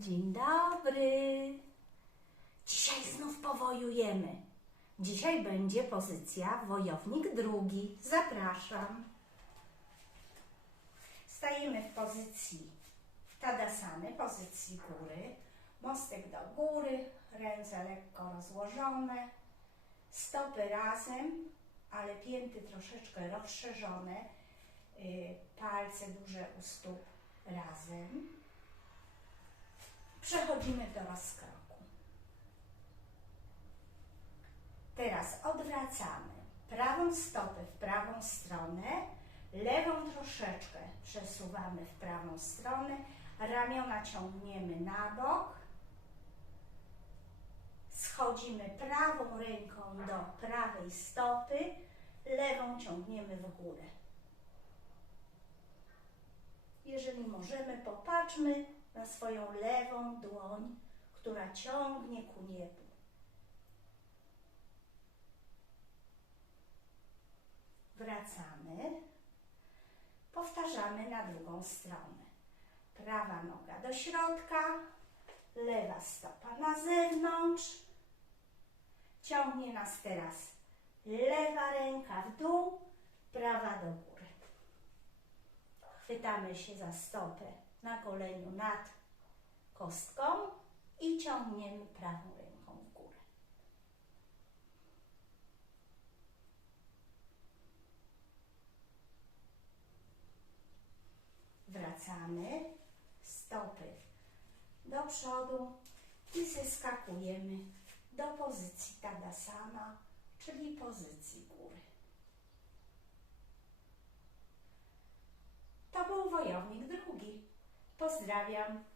Dzień dobry. Dzisiaj znów powojujemy. Dzisiaj będzie pozycja wojownik drugi. Zapraszam. Stajemy w pozycji tadasany, pozycji góry. Mostek do góry, ręce lekko rozłożone, stopy razem, ale pięty troszeczkę rozszerzone, y, palce duże u stóp razem. Przechodzimy do rozkroku. Teraz odwracamy prawą stopę w prawą stronę, lewą troszeczkę przesuwamy w prawą stronę, ramiona ciągniemy na bok, schodzimy prawą ręką do prawej stopy, lewą ciągniemy w górę. Jeżeli możemy, popatrzmy na swoją lewą dłoń, która ciągnie ku niebu. Wracamy. Powtarzamy na drugą stronę. Prawa noga do środka, lewa stopa na zewnątrz. Ciągnie nas teraz lewa ręka w dół, prawa do góry. Chwytamy się za stopę na koleniu nad kostką i ciągniemy prawą ręką w górę. Wracamy, stopy do przodu i zeskakujemy do pozycji Tadasana, czyli pozycji góry. To był wojownik drugi. Pozdrawiam.